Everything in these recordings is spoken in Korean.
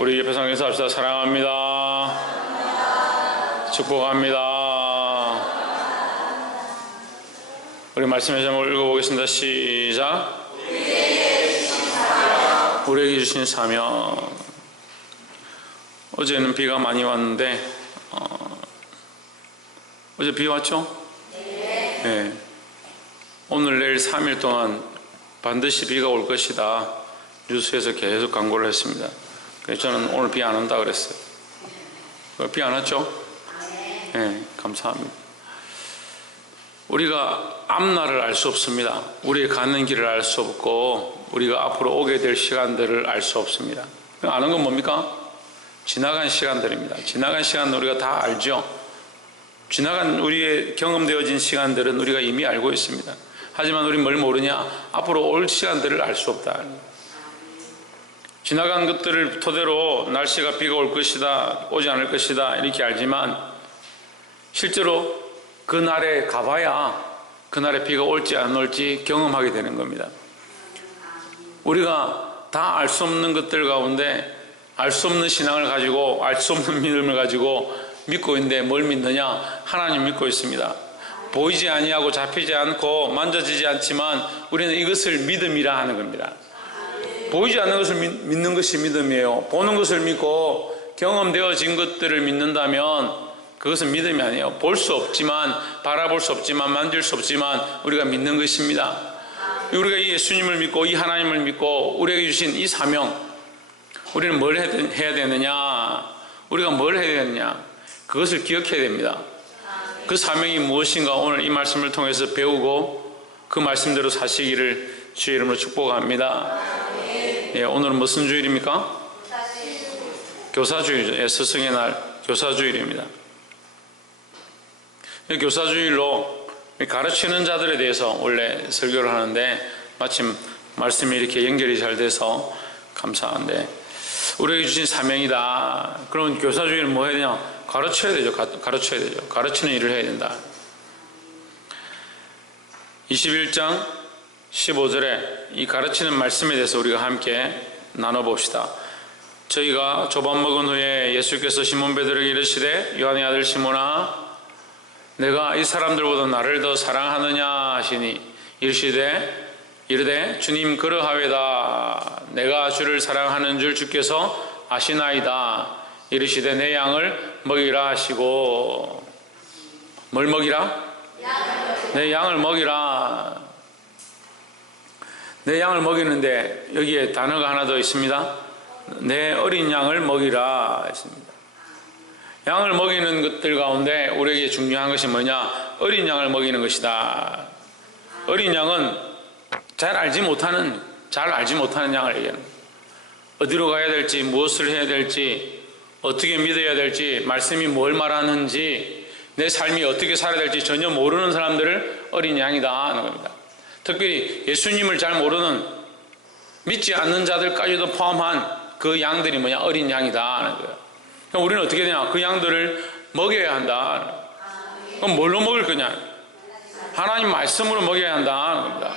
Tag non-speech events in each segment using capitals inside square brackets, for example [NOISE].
우리 옆에 상에서 합시다. 사랑합니다. 축복합니다. 우리 말씀의 제목을 읽어보겠습니다. 시작. 우리에게 주신 사명. 어제는 비가 많이 왔는데, 어, 어제 비 왔죠? 네. 오늘 내일 3일 동안 반드시 비가 올 것이다. 뉴스에서 계속 광고를 했습니다. 그래서 저는 오늘 비 안 온다 그랬어요. 비 안 왔죠? 네, 감사합니다. 우리가 앞날을 알 수 없습니다. 우리의 가는 길을 알 수 없고, 우리가 앞으로 오게 될 시간들을 알 수 없습니다. 아는 건 뭡니까? 지나간 시간들입니다. 지나간 시간 우리가 다 알죠? 지나간 우리의 경험되어진 시간들은 우리가 이미 알고 있습니다. 하지만 우리 뭘 모르냐? 앞으로 올 시간들을 알 수 없다. 지나간 것들을 토대로 날씨가 비가 올 것이다, 오지 않을 것이다, 이렇게 알지만 실제로 그날에 가봐야 그날에 비가 올지 안 올지 경험하게 되는 겁니다. 우리가 다 알 수 없는 것들 가운데 알 수 없는 신앙을 가지고 알 수 없는 [LAUGHS] 믿음을 가지고 믿고 있는데 뭘 믿느냐? 하나님 믿고 있습니다. 보이지 아니하고 잡히지 않고 만져지지 않지만 우리는 이것을 믿음이라 하는 겁니다. 보이지 않는 것을 믿, 믿는 것이 믿음이에요. 보는 것을 믿고 경험되어진 것들을 믿는다면 그것은 믿음이 아니에요. 볼 수 없지만 바라볼 수 없지만 만질 수 없지만 우리가 믿는 것입니다. 우리가 이 예수님을 믿고 이 하나님을 믿고 우리에게 주신 이 사명 우리는 뭘 해야 되느냐? 우리가 뭘 해야 되느냐? 그것을 기억해야 됩니다. 그 사명이 무엇인가 오늘 이 말씀을 통해서 배우고 그 말씀대로 사시기를 주의 이름으로 축복합니다. 예, 오늘은 무슨 주일입니까? 교사주일이죠. 예, 스승의 날 교사주일입니다. 교사주일로 가르치는 자들에 대해서 원래 설교를 하는데 마침 말씀이 이렇게 연결이 잘 돼서 감사한데 우리에게 주신 사명이다. 그러면 교사주일은 뭐 해야 되냐? 가르쳐야 되죠. 가 르쳐야 되죠. 가르치는 일을 해야 된다. 21장 15절에 이 가르치는 말씀에 대해서 우리가 함께 나눠봅시다. 저희가 조밥 먹은 후에 예수께서 시몬 베드로에게 이르시되 요한의 아들 시몬아 내가 이 사람들보다 나를 더 사랑하느냐 하시니 이르시되 이르되 주님 그러하외다 내가 주를 사랑하는 줄 주께서 아시나이다 이르시되 내 양을 먹이라 하시고 뭘 먹이라? 내 양을 먹이라 내 양을 먹이는데 여기에 단어가 하나 더 있습니다. 내 어린 양을 먹이라 했습니다. 양을 먹이는 것들 가운데 우리에게 중요한 것이 뭐냐? 어린 양을 먹이는 것이다. 어린 양은 잘 알지 못하는 잘 알지 못하는 양을 얘기하는 어디로 가야 될지 무엇을 해야 될지 어떻게 믿어야 될지 말씀이 뭘 말하는지 내 삶이 어떻게 살아야 될지 전혀 모르는 사람들을 어린 양이다 하는 겁니다. 특별히 예수님을 잘 모르는 믿지 않는 자들까지도 포함한 그 양들이 뭐냐 어린 양이다 하는 거예요. 그럼 우리는 어떻게 되냐 그 양들을 먹여야 한다. 그럼 뭘로 먹을 거냐? 하나님 말씀으로 먹여야 한다 하는 겁니다.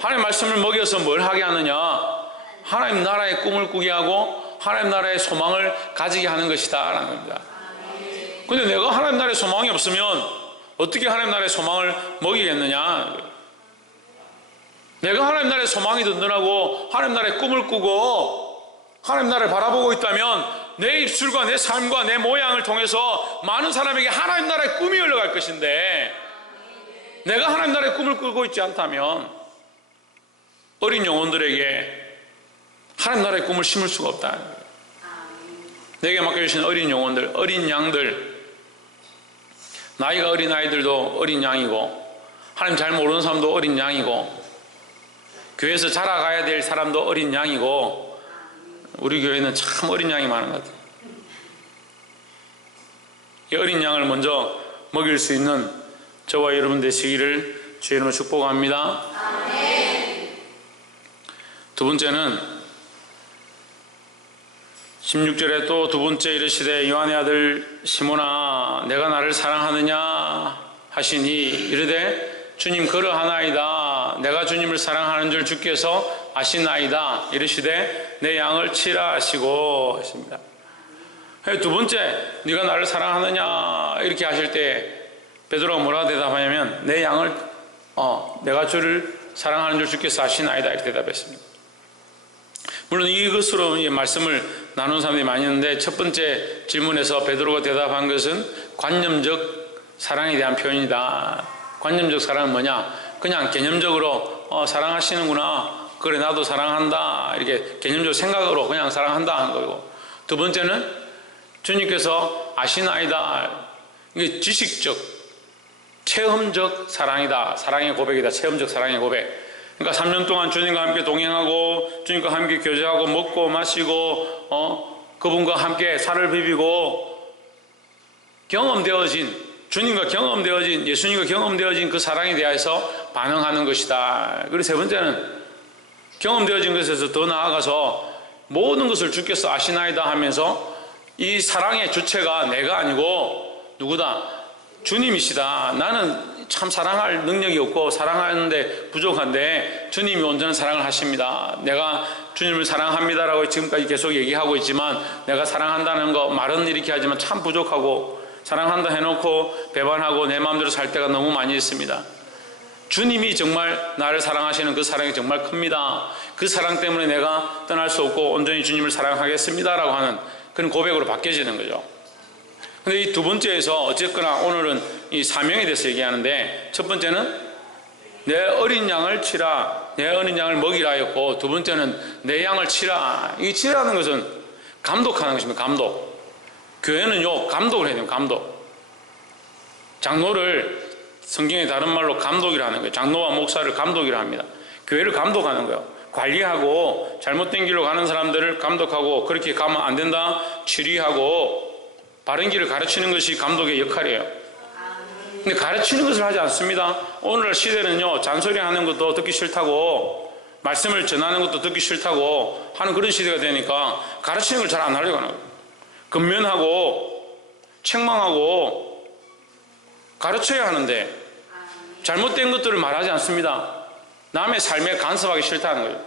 하나님 말씀을 먹여서 뭘 하게 하느냐? 하나님 나라의 꿈을 꾸게 하고 하나님 나라의 소망을 가지게 하는 것이다 라는 겁니다. 근데 내가 하나님 나라의 소망이 없으면 어떻게 하나님 나라의 소망을 먹이겠느냐? 내가 하나님 나라의 소망이 든든하고 하나님 나라의 꿈을 꾸고 하나님 나라를 바라보고 있다면 내 입술과 내 삶과 내 모양을 통해서 많은 사람에게 하나님 나라의 꿈이 흘러갈 것인데 내가 하나님 나라의 꿈을 꾸고 있지 않다면 어린 영혼들에게 하나님 나라의 꿈을 심을 수가 없다. 내게 맡겨주신 어린 영혼들, 어린 양들, 나이가 어린 아이들도 어린 양이고, 하나님 잘 모르는 사람도 어린 양이고, 교회에서 자라가야 될 사람도 어린 양이고, 우리 교회는 참 어린 양이 많은 것 같아요. 이 어린 양을 먼저 먹일 수 있는 저와 여러분 되시기를 주의 이름으로 축복합니다. 두 번째는 16절에 또 두 번째 이르시되 요한의 아들 시몬아 내가 나를 사랑하느냐 하시니 이르되 주님 그러하나이다 내가 주님을 사랑하는 줄 주께서 아시나이다 이르시되 내 양을 치라 하시고 했습니다. 두 번째 네가 나를 사랑하느냐 이렇게 하실 때 베드로가 뭐라고 대답하냐면 내 양을 어 내가 주를 사랑하는 줄 주께서 아시나이다 이렇게 대답했습니다. 물론 이것으로 이 말씀을 나눈 사람들이 많이 있는데 첫 번째 질문에서 베드로가 대답한 것은 관념적 사랑에 대한 표현이다. 관념적 사랑은 뭐냐? 그냥 개념적으로 어, 사랑하시는구나. 그래 나도 사랑한다. 이렇게 개념적 생각으로 그냥 사랑한다 하는 거고. 두 번째는 주님께서 아시나이다. 이게 지식적, 체험적 사랑이다. 사랑의 고백이다. 체험적 사랑의 고백. 그러니까 3년 동안 주님과 함께 동행하고 주님과 함께 교제하고 먹고 마시고 어 그분과 함께 살을 비비고 경험되어진 주님과 경험되어진 예수님과 경험되어진 그 사랑에 대해서 반응하는 것이다. 그리고 세 번째는 경험되어진 것에서 더 나아가서 모든 것을 주께서 아시나이다 하면서 이 사랑의 주체가 내가 아니고 누구다? 주님이시다. 나는 참 사랑할 능력이 없고 사랑하는데 부족한데 주님이 온전한 사랑을 하십니다. 내가 주님을 사랑합니다라고 지금까지 계속 얘기하고 있지만 내가 사랑한다는 거 말은 이렇게 하지만 참 부족하고 사랑한다 해놓고 배반하고 내 마음대로 살 때가 너무 많이 있습니다. 주님이 정말 나를 사랑하시는 그 사랑이 정말 큽니다. 그 사랑 때문에 내가 떠날 수 없고 온전히 주님을 사랑하겠습니다라고 하는 그런 고백으로 바뀌어지는 거죠. 근데 이 두 번째에서 어쨌거나 오늘은 이 사명에 대해서 얘기하는데 첫 번째는 내 어린 양을 치라, 내 어린 양을 먹이라 하였고 두 번째는 내 양을 치라. 이 치라는 것은 감독하는 것입니다. 감독. 교회는요 감독을 해야 돼요. 감독. 장로를 성경의 다른 말로 감독이라 는 거예요. 장로와 목사를 감독이라 합니다. 교회를 감독하는 거예요. 관리하고 잘못된 길로 가는 사람들을 감독하고 그렇게 가면 안 된다 치리하고 바른 길을 가르치는 것이 감독의 역할이에요. 근데 가르치는 것을 하지 않습니다. 오늘 시대는요, 잔소리 하는 것도 듣기 싫다고, 말씀을 전하는 것도 듣기 싫다고 하는 그런 시대가 되니까 가르치는 걸 잘 안 하려고 하는 거예요. 근면하고, 책망하고, 가르쳐야 하는데, 잘못된 것들을 말하지 않습니다. 남의 삶에 간섭하기 싫다는 거예요.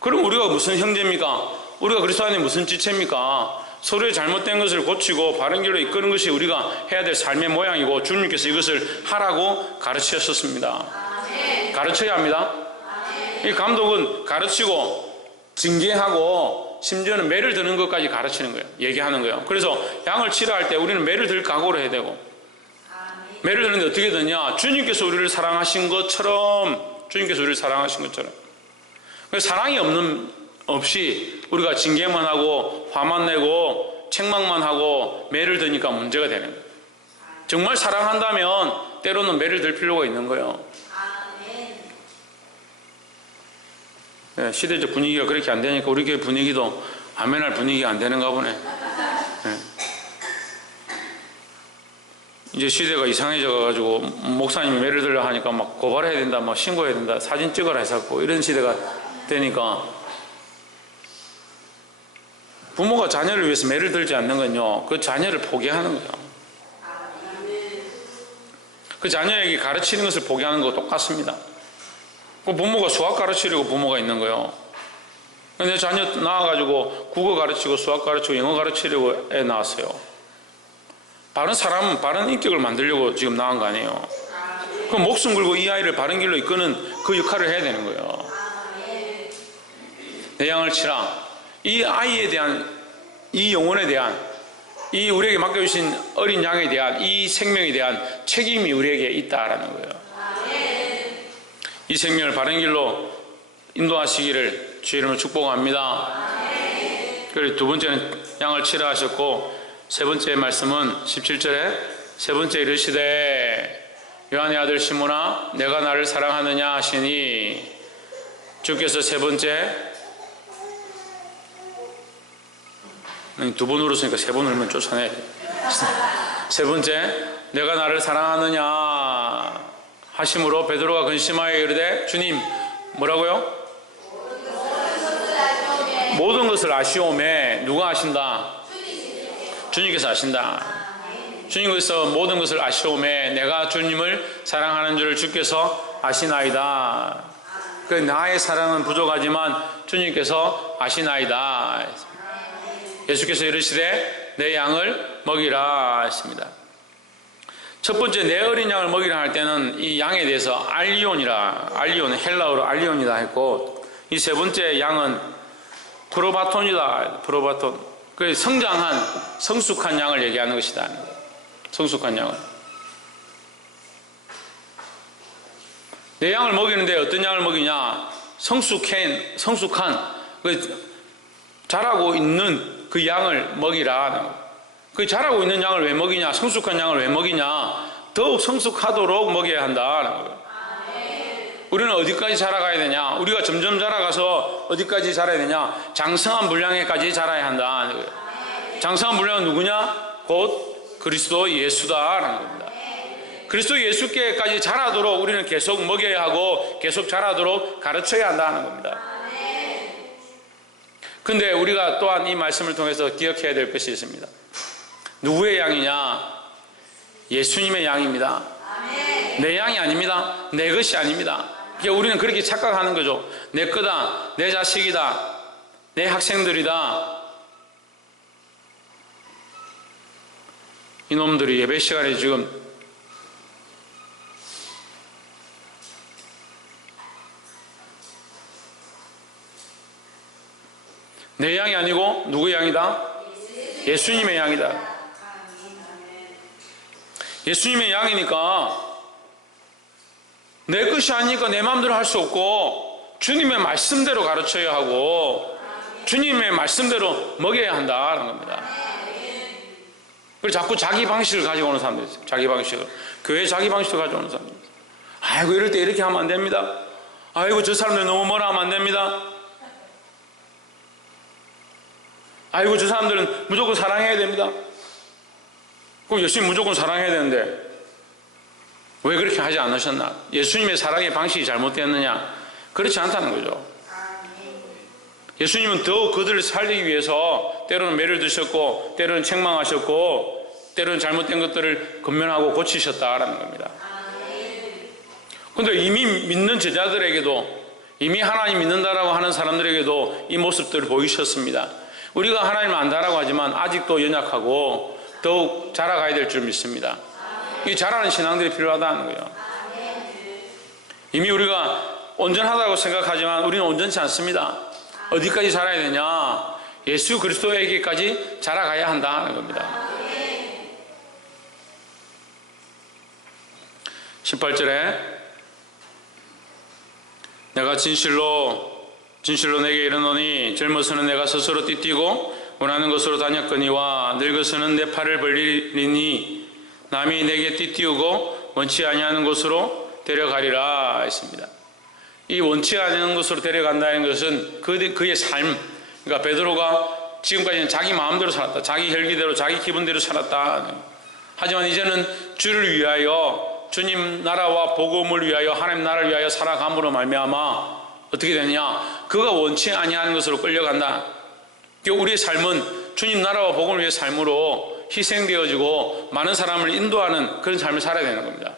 그럼 우리가 무슨 형제입니까? 우리가 그리스도 안에 무슨 지체입니까? 서로의 잘못된 것을 고치고 바른 길로 이끄는 것이 우리가 해야 될 삶의 모양이고 주님께서 이것을 하라고 가르치셨습니다. 가르쳐야 합니다. 이 감독은 가르치고 징계하고 심지어는 매를 드는 것까지 가르치는 거예요. 얘기하는 거예요. 그래서 양을 치라 할 때 우리는 매를 들 각오를 해야 되고 매를 드는데 어떻게 되냐? 주님께서 우리를 사랑하신 것처럼 주님께서 우리를 사랑하신 것처럼 사랑이 없는 없이 우리가 징계만 하고 화만 내고 책망만 하고 매를 드니까 문제가 되는 거예요. 정말 사랑한다면 때로는 매를 들 필요가 있는 거예요. 시대적 분위기가 그렇게 안 되니까 우리 교회 분위기도 아멘할 분위기가 안 되는가 보네. 네. 이제 시대가 이상해져 가지고 목사님이 매를 들려 하니까 막 고발해야 된다, 막 신고해야 된다, 사진 찍어라 해서 이런 시대가 되니까 부모가 자녀를 위해서 매를 들지 않는 건요, 그 자녀를 포기하는 거예요. 그 자녀에게 가르치는 것을 포기하는 거 똑같습니다. 그 부모가 수학 가르치려고 부모가 있는 거예요. 근데 자녀 낳아가지고 국어 가르치고 수학 가르치고 영어 가르치려고 애 낳았어요. 바른 사람, 바른 인격을 만들려고 지금 낳은 거 아니에요. 그 목숨 걸고 이 아이를 바른 길로 이끄는 그 역할을 해야 되는 거예요. 내 양을 치라. 이 아이에 대한 이 영혼에 대한 이 우리에게 맡겨주신 어린 양에 대한 이 생명에 대한 책임이 우리에게 있다라는 거예요. 이 생명을 바른 길로 인도하시기를 주의 이름으로 축복합니다. 그리고 두 번째는 양을 치라 하셨고 세 번째 말씀은 17절에 세 번째 이르시되 요한의 아들 시모나 내가 나를 사랑하느냐 하시니 주께서 세 번째 두 번 울었으니까 세 번 울면 쫓아내. 세 번째, 내가 나를 사랑하느냐 하심으로 베드로가 근심하여 이르되 주님 뭐라고요? 모든 것을 아시오매 누가 아신다? 주님께서 아신다. 주님께서 모든 것을 아시오매 내가 주님을 사랑하는 줄을 주께서 아시나이다. 그 나의 사랑은 부족하지만 주님께서 아시나이다. 예수께서 이르시되 내 양을 먹이라 했습니다. 첫 번째 내 어린 양을 먹이라 할 때는 이 양에 대해서 알리온이라 알리온 헬라어로 알리온이다 했고 이 세 번째 양은 프로바톤이다. 프로바톤. 그 성장한 성숙한 양을 얘기하는 것이다. 성숙한 양을 내 양을 먹이는데 어떤 양을 먹이냐? 성숙한 성숙한 그 자라고 있는 그 양을 먹이라 그 자라고 있는 양을 왜 먹이냐? 성숙한 양을 왜 먹이냐? 더욱 성숙하도록 먹여야 한다. 우리는 어디까지 자라가야 되냐? 우리가 점점 자라가서 어디까지 자라야 되냐? 장성한 분량에까지 자라야 한다. 장성한 분량은 누구냐? 곧 그리스도 예수다라는 겁니다. 그리스도 예수께까지 자라도록 우리는 계속 먹여야 하고 계속 자라도록 가르쳐야 한다는 겁니다. 근데 우리가 또한 이 말씀을 통해서 기억해야 될 것이 있습니다. 누구의 양이냐? 예수님의 양입니다. 내 양이 아닙니다. 내 것이 아닙니다. 그러니까 우리는 그렇게 착각하는 거죠. 내 거다, 내 자식이다, 내 학생들이다. 이놈들이 예배 시간에 지금 내 양이 아니고 누구의 양이다? 예수님의 양이다. 예수님의 양이니까 내 것이 아니니까 내 마음대로 할 수 없고 주님의 말씀대로 가르쳐야 하고 주님의 말씀대로 먹여야 한다는 겁니다. 그리고 자꾸 자기 방식을 가지고 오는 사람들 있어요. 자기 방식을. 교회 자기 방식을 가져오는 사람들 있어요. 아이고 이럴 때 이렇게 하면 안 됩니다. 아이고 저 사람들 너무 뭐라 하면 안 됩니다. 아이고 저 사람들은 무조건 사랑해야 됩니다. 그럼 예수님 무조건 사랑해야 되는데 왜 그렇게 하지 않으셨나? 예수님의 사랑의 방식이 잘못되었느냐? 그렇지 않다는 거죠. 예수님은 더 그들을 살리기 위해서 때로는 매를 드셨고 때로는 책망하셨고 때로는 잘못된 것들을 건면하고 고치셨다라는 겁니다. 근데 이미 믿는 제자들에게도 이미 하나님 믿는다라고 하는 사람들에게도 이 모습들을 보이셨습니다. 우리가 하나님을 안다라고 하지만 아직도 연약하고 더욱 자라가야 될 줄 믿습니다. 이 자라는 신앙들이 필요하다는 거예요. 이미 우리가 온전하다고 생각하지만 우리는 온전치 않습니다. 어디까지 자라야 되냐? 예수 그리스도에게까지 자라가야 한다는 겁니다. 18절에 내가 진실로 진실로 내게 이르노니 젊어서는 내가 스스로 띠뛰고 원하는 것으로 다녔거니와 늙어서는 내 팔을 벌리니 남이 내게 띠띠우고 원치 아니하는 곳으로 데려가리라 했습니다. 이 원치 않는 곳으로 데려간다는 것은 그, 그의 삶, 그러니까 베드로가 지금까지는 자기 마음대로 살았다. 자기 혈기대로, 자기 기분대로 살았다. 하지만 이제는 주를 위하여 주님 나라와 복음을 위하여 하나님 나라를 위하여 살아감으로 말미암아 어떻게 되느냐? 그가 원치 아니하는 것으로 끌려간다. 우리의 삶은 주님 나라와 복음을 위해 삶으로 희생되어지고 많은 사람을 인도하는 그런 삶을 살아야 되는 겁니다.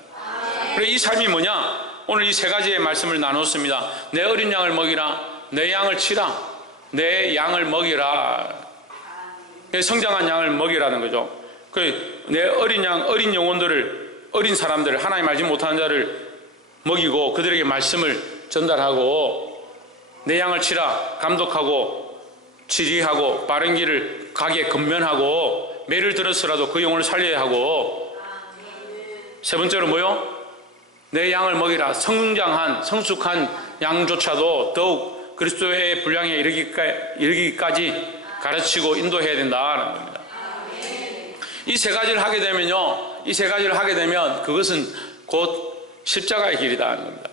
그래 이 삶이 뭐냐? 오늘 이 세 가지의 말씀을 나눴습니다. 내 어린 양을 먹이라, 내 양을 치라, 내 양을 먹이라. 성장한 양을 먹이라는 거죠. 그내 어린 양, 어린 영혼들을, 어린 사람들을 하나님 알지 못하는 자를 먹이고 그들에게 말씀을 전달하고 내 양을 치라, 감독하고 지리하고 바른 길을 가게 건면하고 매를 들어서라도 그 영혼을 살려야 하고 세 번째로 뭐요? 내 양을 먹이라 성장한 성숙한 양조차도 더욱 그리스도의 분량에 이르기까지 가르치고 인도해야 된다는 겁니다. 이 세 가지를 하게 되면요, 이 세 가지를 하게 되면 그것은 곧 십자가의 길이다는 겁니다.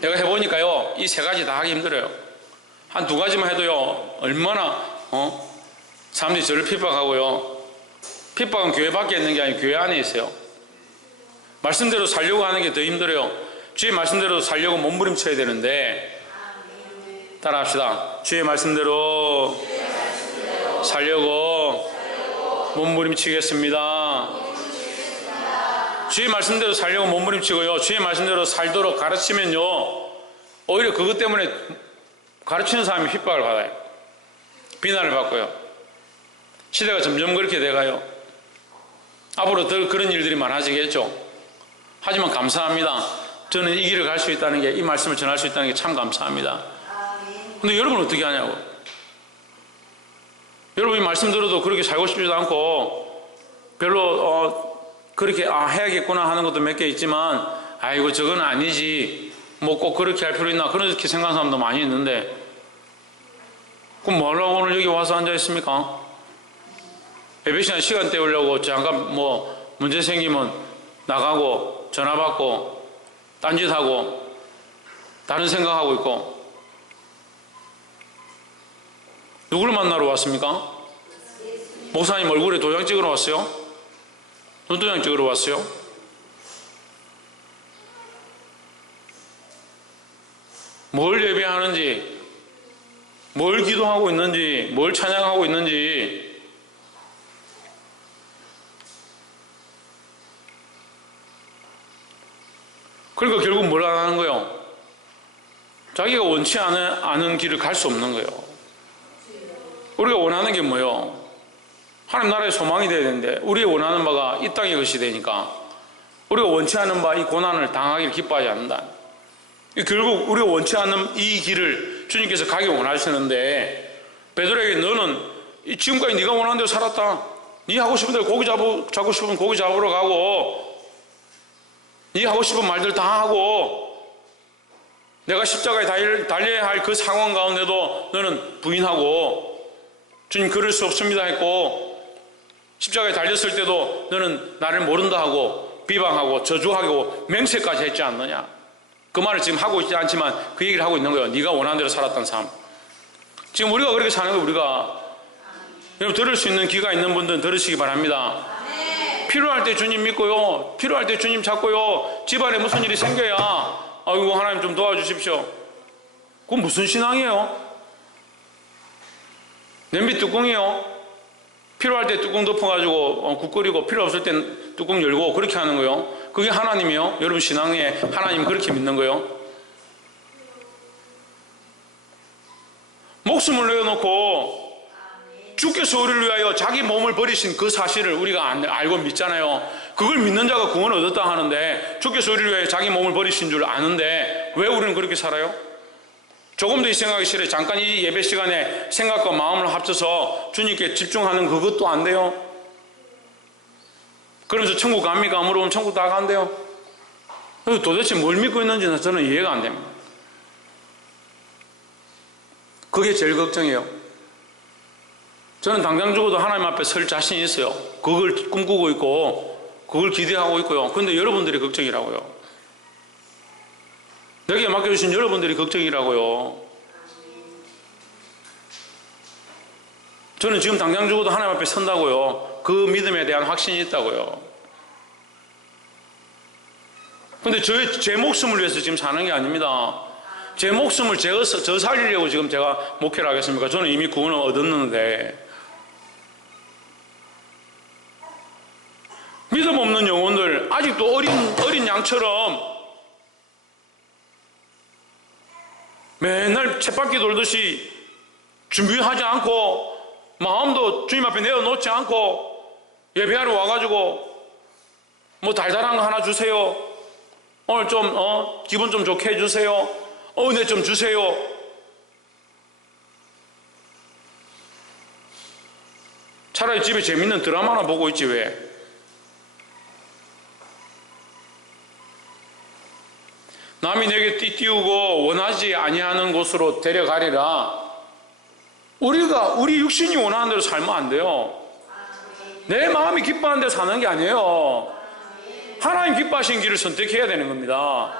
내가 해보니까요, 이 세 가지 다 하기 힘들어요. 한 두 가지만 해도요, 얼마나 어? 사람들이 저를 핍박하고요. 핍박은 교회 밖에 있는 게 아니고 교회 안에 있어요. 말씀대로 살려고 하는 게 더 힘들어요. 주의 말씀대로 살려고 몸부림쳐야 되는데 따라 합시다. 주의 말씀대로 살려고 몸부림치겠습니다. 주의 말씀대로 살려고 몸부림치고요. 주의 말씀대로 살도록 가르치면요. 오히려 그것 때문에 가르치는 사람이 핍박을 받아요. 비난을 받고요. 시대가 점점 그렇게 돼가요. 앞으로 더 그런 일들이 많아지겠죠. 하지만 감사합니다. 저는 이 길을 갈 수 있다는 게, 이 말씀을 전할 수 있다는 게 참 감사합니다. 근데 여러분 어떻게 하냐고. 여러분이 말씀 들어도 그렇게 살고 싶지도 않고, 별로, 어, 그렇게, 아, 해야겠구나 하는 것도 몇 개 있지만, 아이고, 저건 아니지. 뭐 꼭 그렇게 할 필요 있나. 그렇게 생각하는 사람도 많이 있는데, 그럼 뭐하려고 오늘 여기 와서 앉아 있습니까? 예배 시간 시간 때우려고 잠깐 뭐 문제 생기면 나가고 전화 받고 딴짓하고 다른 생각하고 있고 누구를 만나러 왔습니까? 목사님 얼굴에 도장 찍으러 왔어요? 눈도장 찍으러 왔어요? 뭘 예배하는지 뭘 기도하고 있는지 뭘 찬양하고 있는지 그러니까 결국 뭘 안 하는 거예요? 자기가 원치 않은, 않은 길을 갈 수 없는 거예요. 우리가 원하는 게 뭐예요? 하나님 나라의 소망이 돼야 되는데 우리가 원하는 바가 이 땅의 것이 되니까 우리가 원치 않는 바이 고난을 당하기를 기뻐하지 않는다. 결국 우리가 원치 않는 이 길을 주님께서 가기 원하시는데 베드로에게 너는 이 지금까지 네가 원하는 대로 살았다. 네 하고 싶은 대로 고기 잡고 잡고 싶으면 고기 잡으러 가고 네 하고 싶은 말들 다 하고 내가 십자가에 달- 달려야 할 그 상황 가운데도 너는 부인하고 주님 그럴 수 없습니다 했고 십자가에 달렸을 때도 너는 나를 모른다 하고 비방하고 저주하고 맹세까지 했지 않느냐 그 말을 지금 하고 있지 않지만 그 얘기를 하고 있는 거예요 네가 원하는 대로 살았던 삶 지금 우리가 그렇게 사는 거 우리가 여러분 들을 수 있는 귀가 있는 분들은 들으시기 바랍니다 필요할 때 주님 믿고요. 필요할 때 주님 찾고요. 집안에 무슨 일이 생겨야 아이고 하나님 좀 도와주십시오. 그건 무슨 신앙이에요? 냄비 뚜껑이요. 필요할 때 뚜껑 덮어가지고 어, 국 끓이고 필요 없을 땐 뚜껑 열고 그렇게 하는 거요. 그게 하나님이요. 여러분 신앙에 하나님 그렇게 믿는 거요. 목숨을 내어놓고 주께서 우리를 위하여 자기 몸을 버리신 그 사실을 우리가 안- 알고 믿잖아요. 그걸 믿는 자가 구원을 얻었다 하는데 주께서 우리를 위하여 자기 몸을 버리신 줄 아는데 왜 우리는 그렇게 살아요? 조금 더 이 생각이 싫어요. 잠깐 이 예배 시간에 생각과 마음을 합쳐서 주님께 집중하는 그것도 안 돼요. 그러면서 천국 갑니까? 물어보면 천국 다 간대요. 도대체 뭘 믿고 있는지는 저는 이해가 안 됩니다. 그게 제일 걱정이에요. 저는 당장 죽어도 하나님 앞에 설 자신이 있어요. 그걸 꿈꾸고 있고, 그걸 기대하고 있고요. 그런데 여러분들이 걱정이라고요. 내게 맡겨주신 여러분들이 걱정이라고요. 저는 지금 당장 죽어도 하나님 앞에 선다고요. 그 믿음에 대한 확신이 있다고요. 근데 저, 제 목숨을 위해서 지금 사는 게 아닙니다. 제 목숨을 제가 서- 저 살리려고 지금 제가 목회를 하겠습니까? 저는 이미 구원을 얻었는데. 믿음 없는 영혼들, 아직도 어린, 어린 양처럼 맨날 쳇바퀴 돌듯이 준비하지 않고 마음도 주님 앞에 내어놓지 않고 예배하러 와가지고 뭐 달달한 거 하나 주세요. 오늘 좀, 어, 기분 좀 좋게 해주세요. 어, 은혜 좀 주세요. 차라리 집에 재밌는 드라마나 보고 있지, 왜? 남이 내게 띠띠우고 원하지 아니하는 곳으로 데려가리라. 우리가 우리 육신이 원하는 대로 살면 안 돼요. 내 마음이 기뻐하는 데 사는 게 아니에요. 하나님 기뻐하신 길을 선택해야 되는 겁니다.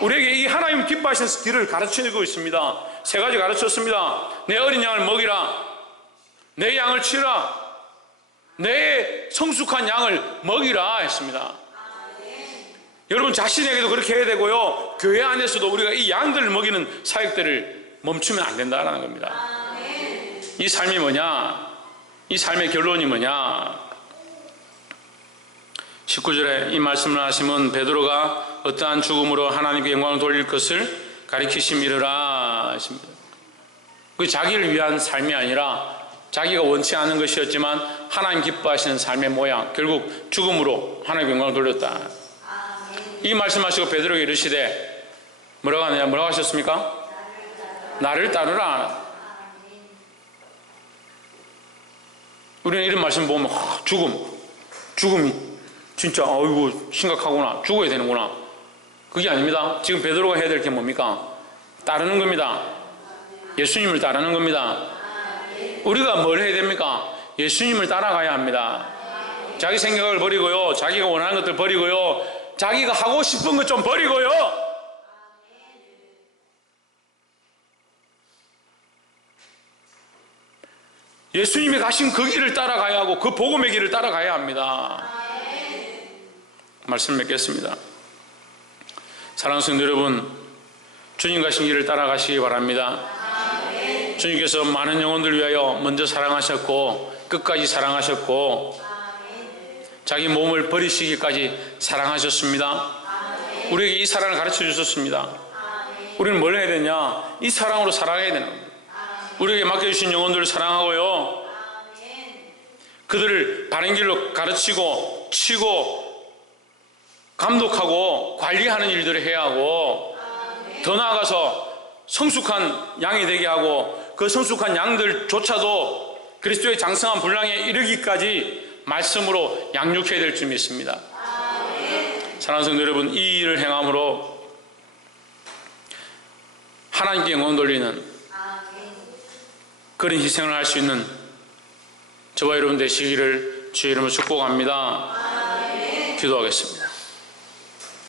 우리에게 이 하나님 기뻐하신 길을 가르치고 있습니다. 세 가지 가르쳤습니다. 내 어린 양을 먹이라. 내 양을 치라. 내 성숙한 양을 먹이라 했습니다. 여러분 자신에게도 그렇게 해야 되고요. 교회 안에서도 우리가 이 양들을 먹이는 사역들을 멈추면 안 된다는 겁니다. 이 삶이 뭐냐? 이 삶의 결론이 뭐냐? 19절에 이 말씀을 하시면 베드로가 어떠한 죽음으로 하나님께 영광을 돌릴 것을 가리키심 이르라 하십니다. 그 자기를 위한 삶이 아니라 자기가 원치 않은 것이었지만 하나님 기뻐하시는 삶의 모양 결국 죽음으로 하나님 영광을 돌렸다. 이 말씀하시고 베드로에게 이르시되 뭐라고 하느냐 뭐라고 하셨습니까? 나를 따르라. 우리는 이런 말씀 보면 아, 죽음, 죽음이 진짜 아이고 심각하구나 죽어야 되는구나. 그게 아닙니다. 지금 베드로가 해야 될 게 뭡니까? 따르는 겁니다. 예수님을 따르는 겁니다. 우리가 뭘 해야 됩니까? 예수님을 따라가야 합니다. 자기 생각을 버리고요. 자기가 원하는 것들 버리고요. 자기가 하고 싶은 것 좀 버리고요. 예수님이 가신 그 길을 따라가야 하고 그 복음의 길을 따라가야 합니다. 말씀 맺겠습니다. 사랑하는 성도 여러분, 주님 가신 길을 따라가시기 바랍니다. 주님께서 많은 영혼들 위하여 먼저 사랑하셨고 끝까지 사랑하셨고 자기 몸을 버리시기까지 사랑하셨습니다. 우리에게 이 사랑을 가르쳐 주셨습니다. 우리는 뭘 해야 되냐? 이 사랑으로 살아가야 되는 겁니다. 우리에게 맡겨주신 영혼들을 사랑하고요. 그들을 바른 길로 가르치고 치고 감독하고 관리하는 일들을 해야 하고 더 나아가서 성숙한 양이 되게 하고 그 성숙한 양들조차도 그리스도의 장성한 분량에 이르기까지 말씀으로 양육해야 될 줄 믿습니다. 사랑하는 성도 여러분, 이 일을 행함으로 하나님께 영광 돌리는 그런 희생을 할 수 있는 저와 여러분 되시기를 주의 이름으로 축복합니다. 기도하겠습니다.